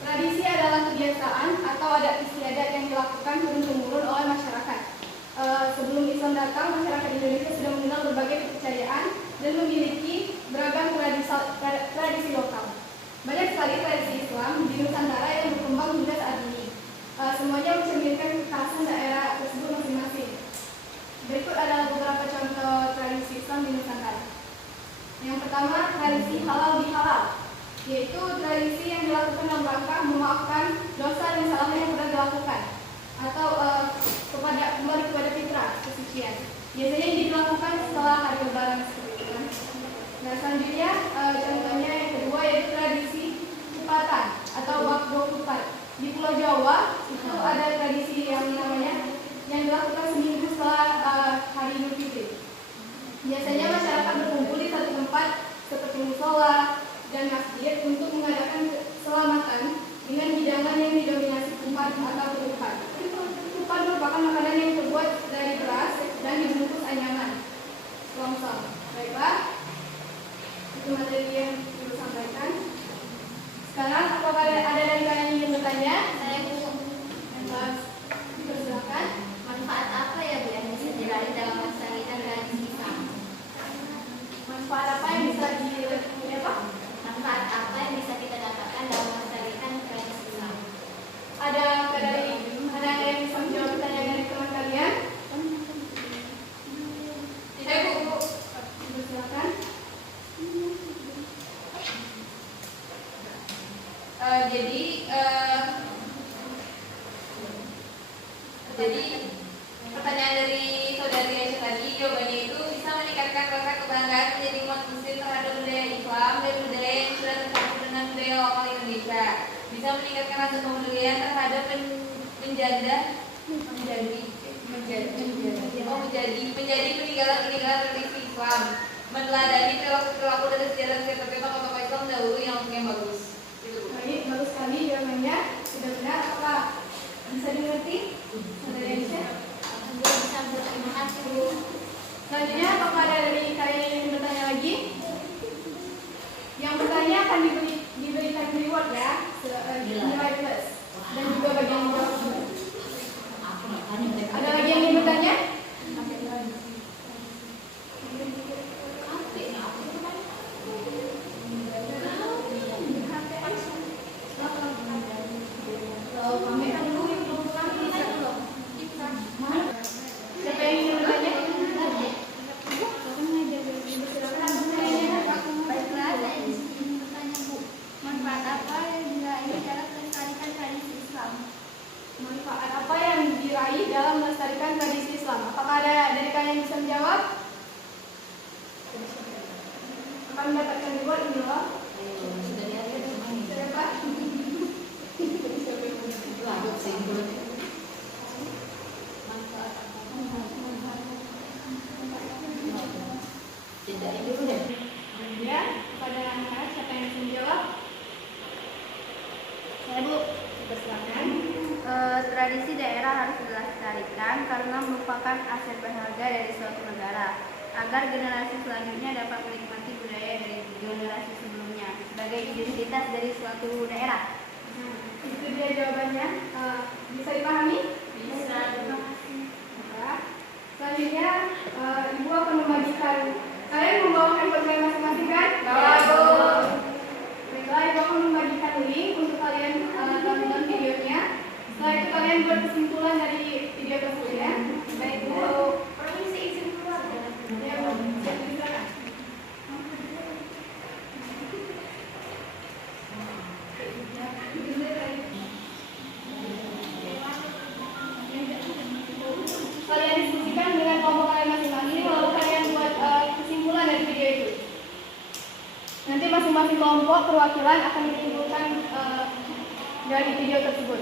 Tradisi adalah kebiasaan atau adat istiadat yang dilakukan turun-temurun oleh masyarakat. Sebelum Islam datang, masyarakat Indonesia sudah mengenal berbagai kepercayaan dan memiliki beragam tradisi lokal. Banyak sekali tradisi Islam di Nusantara yang berkembang hingga saat ini. Semuanya mencerminkan kekhasan daerah tersebut masing-masing. Berikut adalah beberapa contoh tradisi Islam di Nusantara. Yang pertama, tradisi halal bihalal, yaitu tradisi yang dilakukan dalam rangka memaafkan dosa dan kesalahan yang pernah dilakukan atau kembali kepada fitrah kesucian. Biasanya ini dilakukan setelah hari lebaran seperti itu kan. Nah, selanjutnya contohnya yang kedua yaitu tradisi kupatan atau waktu kupat. Di Pulau Jawa itu ada tradisi yang dilakukan seminggu setelah hari Idul Fitri. Biasanya masyarakat berkumpul di satu tempat seperti musola dan masjid untuk mengadakan keselamatan dengan hidangan yang didominasi kupat atau ketupat. Kupat merupakan makanan yang terbuat dari beras dan dibungkus anyaman. Longsor. Baiklah, itu materi yang perlu sampaikan. Sekarang apakah ada dari kalian yang ingin bertanya? Saya belum. Silakan. Manfaat apa ya Bu yang bisa diraih dalam melestarikan tradisi Islam? Manfaat apa yang bisa Manfaat apa yang bisa kita dapatkan dalam melestarikan tradisi Islam? ada yang bisa menjawab pertanyaan dari teman kalian? Tidak, Bu. Silakan. Jadi pertanyaan dari saudari Aisyah tadi, jawabannya itu bisa meningkatkan rasa kebanggaan menjadi umat muslim terhadap budaya Islam dan budaya yang sudah tercampur dengan budaya lokal Indonesia. Bisa meningkatkan rasa kepedulian terhadap menjadi peninggalan tradisi Islam, meneladani perilaku dan sejarah tokoh Islam dahulu yang bagus. Baik, bagus sekali jawabannya. Sudah benar apa? Bisa dimengerti? Saudara Aisyah? Bisa terima kasih Bu. Selanjutnya, apakah ada dari kalian yang ingin bertanya lagi? Yang bertanya akan diberikan reward ya, nilai plus dan juga bagian menjawab. Ada lagi yang ingin bertanya? Siapa yang ingin bertanya? Baiklah, saya ingin bertanya Bu. Manfaat apa yang diraih dalam melestarikan tradisi Islam? Manfaat apa yang diraih dalam melestarikan tradisi Islam? Apakah ada dari kalian yang bisa menjawab? Akan mendapatkan reward ini loh. Siapa? Ya, pada anak-anak siapa yang bisa menjawab? Saya Bu. Silakan. Tradisi daerah harus dilestarikan karena merupakan aset berharga dari suatu negara agar generasi selanjutnya dapat menikmati budaya dari generasi sebelumnya sebagai identitas dari suatu daerah. Itu dia jawabannya. Bisa dipahami? Bisa. Terima kasih. Selanjutnya, Ibu akan membagikan. Kalian membawa handphone kalian masing-masing kan? Bawa, Bu. Baiklah, Ibu akan membagikan link untuk kalian tonton videonya. Setelah itu kalian buat kesimpulan dari video tersebut ya. Baik, Bu. Permisi izin keluar. Ya, Bu. Silakan. Kalian diskusikan dengan kelompok kalian masing-masing, lalu kalian buat kesimpulan dari video itu. Nanti masing-masing kelompok perwakilan akan menyimpulkan dari video tersebut.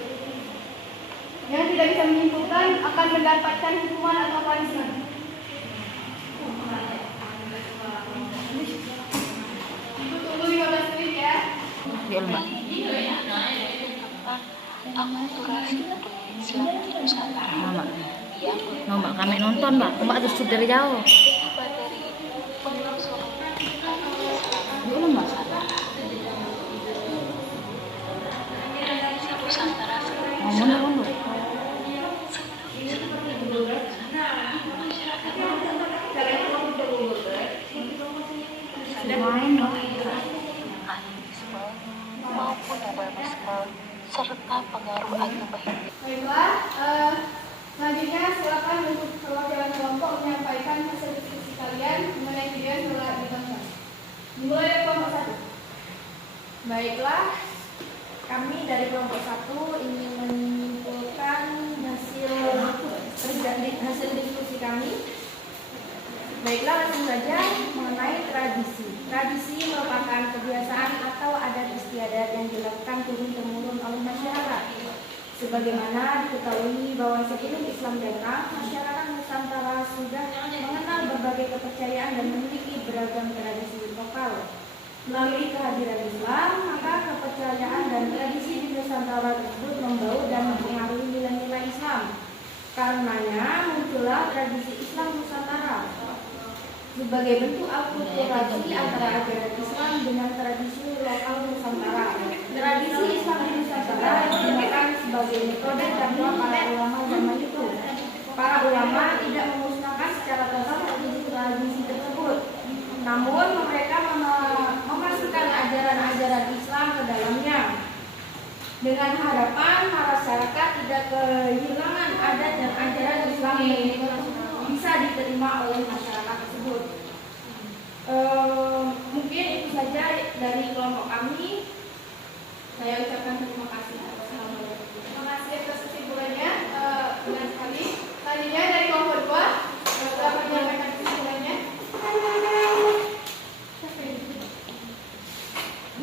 Yang tidak bisa menyimpulkan akan mendapatkan hukuman atau punishment. Ibu tunggu 15 menit ya. Ya, Mbak. Sama. Mbak kami nonton, Mbak. Mbak harus dari jauh. Dulu, Mbak. Islam serta pengaruh agama Hindu. Baiklah, selanjutnya silakan untuk perwakilan kelompok menyampaikan hasil diskusi kalian mengenai video yang telah ditonton. Dimulai dari kelompok 1. Baiklah, kami dari kelompok 1 ingin menyimpulkan hasil diskusi kami. Baiklah, langsung saja mengenai tradisi. Tradisi merupakan kebiasaan atau adat istiadat yang dilakukan turun-temurun oleh masyarakat. Sebagaimana diketahui bahwa sebelum Islam datang, masyarakat Nusantara sudah mengenal berbagai kepercayaan dan memiliki beragam tradisi lokal. Melalui kehadiran Islam, maka kepercayaan dan tradisi di Nusantara tersebut membaur dan mempengaruhi nilai-nilai Islam. Karenanya muncullah tradisi Islam Nusantara sebagai bentuk akulturasi antara ajaran Islam dengan tradisi lokal Nusantara. Tradisi Islam di Nusantara digunakan sebagai metode dakwah para ulama zaman itu. Para ulama tidak memusnahkan secara total tradisi tersebut, namun mereka memasukkan ajaran-ajaran Islam ke dalamnya dengan harapan masyarakat tidak kehilangan adat dan ajaran Islam yang bisa diterima oleh masyarakat tersebut. Mungkin itu saja dari kelompok kami. Saya ucapkan terima kasih. Terima kasih atas kesimpulannya, benar sekali. Selanjutnya dari kelompok 2, dapat menyampaikan kesimpulannya.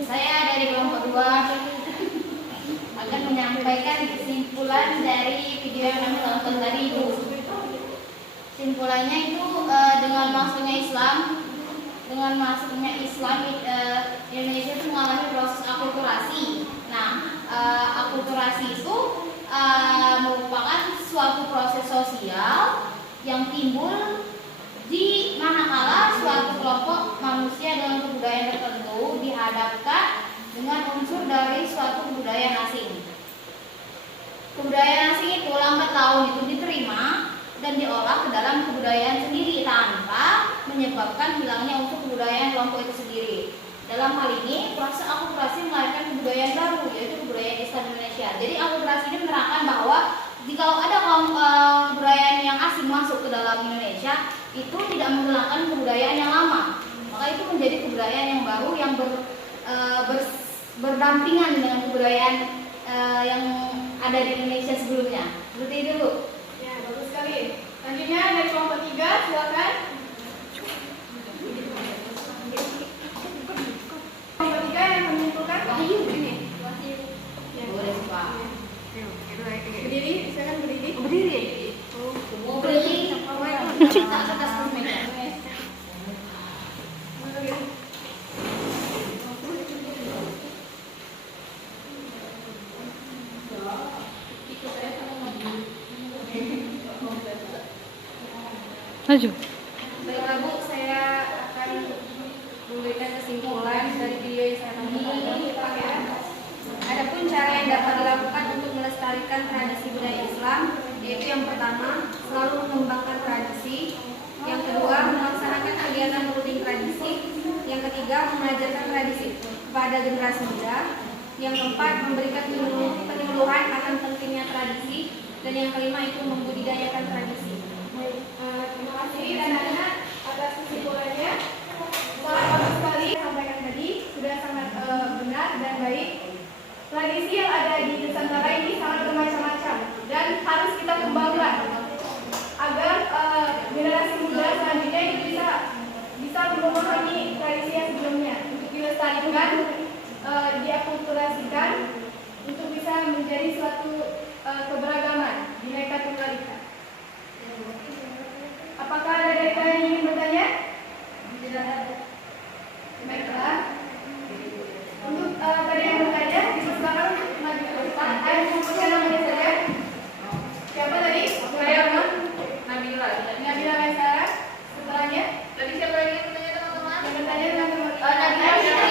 Saya dari kelompok 2 akan menyampaikan kesimpulan dari video yang kami tonton tadi itu. Kesimpulannya itu dengan masuknya Islam, Indonesia itu mengalami proses akulturasi. Nah, akulturasi itu merupakan suatu proses sosial yang timbul di manakala suatu kelompok manusia dengan kebudayaan tertentu dihadapkan dengan unsur dari suatu kebudayaan asing. Kebudayaan asing itu lambat laun itu diterima dan diolah ke dalam kebudayaan sendiri tanpa menyebabkan hilangnya unsur kebudayaan kelompok itu sendiri. Dalam hal ini, proses akulturasi melahirkan kebudayaan baru, yaitu kebudayaan Islam Indonesia. Jadi akulturasi ini menerangkan bahwa jika ada kebudayaan yang asing masuk ke dalam Indonesia, itu tidak menghilangkan kebudayaan yang lama. Maka itu menjadi kebudayaan yang baru yang berdampingan dengan kebudayaan yang ada di Indonesia sebelumnya. Seperti itu, Bu. Ya, bagus sekali. Selanjutnya dari kelompok 3, silakan. Kelompok 3 yang menyimpulkan. Wahyu ini. Ya. Boleh, Pak. Berdiri, silakan berdiri. Mau berdiri, tak kertas meja. Maju. Baiklah, Bu, saya akan memberikan kesimpulan dari video yang saya tonton. Adapun cara yang dapat dilakukan untuk melestarikan tradisi budaya Islam, yaitu yang pertama, selalu mengembangkan tradisi. Yang kedua, melaksanakan kegiatan rutin tradisi. Yang ketiga, mengajarkan tradisi kepada generasi muda. Yang keempat, memberikan penyuluhan akan pentingnya tradisi. Dan yang kelima itu membudidayakan tradisi. Terima kasih anak-anak atas kesimpulannya. Sangat bagus sekali sampaikan tadi, sudah sangat benar dan baik. Tradisi yang ada di Nusantara ini sangat bermacam-macam dan harus kita kembangkan agar generasi muda selanjutnya itu bisa memahami tradisi yang sebelumnya untuk dilestarikan, diakulturasikan untuk bisa menjadi suatu keberagaman Bhinneka Tunggal Ika. Apakah ada dari kalian yang ingin bertanya? Tidak ada. Baiklah. Untuk tadi yang bertanya, dipersilakan maju ke depan. Ayo sebutkan namanya saja. Siapa tadi? Saya Nabila Maisara. Setelahnya? Tadi siapa lagi yang bertanya, teman-teman? Yang bertanya teman-teman. Nabila.